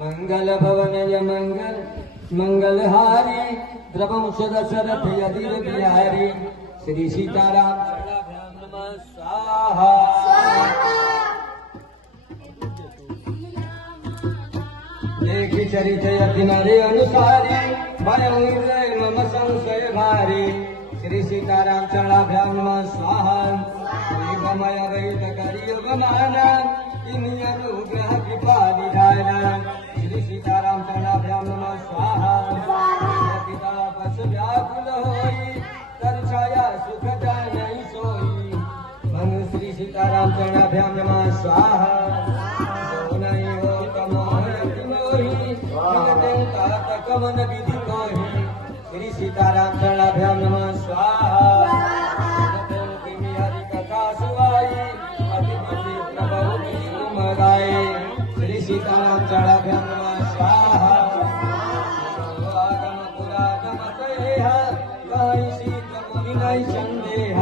मंगल भवनय मंगल मंगलहारी द्रवंश दशरथ यदि बिहारी श्री सीताराम चरणाभ्यां नमः स्वाहा। देखि चरित यति नरे अनुसारी भयं हृदय मम संशय भारी श्री सीताराम चरणाभ्यां नमः स्वाहा। युगमय रहित कलियुग माना इन्हीं अनुग्रह कृपा निधाना श्री सीताराम चरणाभ्यां नमः स्वाहा। पिता बस व्याकुल होई तर छाया सुख नहीं सोई मन श्री सीताराम चरणाभ्यां नमः स्वाहा। जो नहीं हो तमोहि मोहि तात कमन विधि कोहि श्री सीताराम चरणाभ्यां नमः स्वाहा। हरि कथा सुवाई अति प्रभु गाए श्री सीताराम चरणाभ्यां नमः स्वाहा। आगम पुरागम कहेहा गाई सीत मुनि नहीं संदेह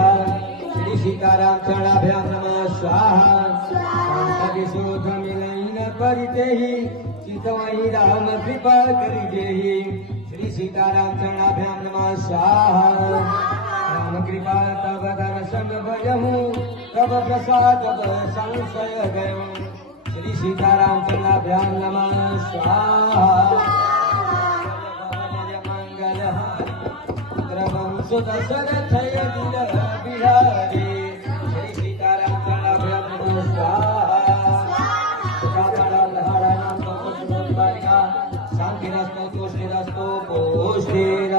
श्री सीताराम चरणाभ्यां नमः स्वाहा। संत विशोध मिलई न परितेहि चितवहि राम कृपा करि देहि श्री सीताराम चरणाभ्यां नमः स्वाहा। राम कृपा तब दर्शन भयहु तब प्रसाद संशय गयो श्री सीताराम चरणाभ्यां नमः स्वाहा। द्रवंश दशरथ यदि बिहारी श्री सीताराम चरणाभ्यां नमः स्वाहा। शांतिरस्तो तुष्टिरस्तो पुष्टिरस्तु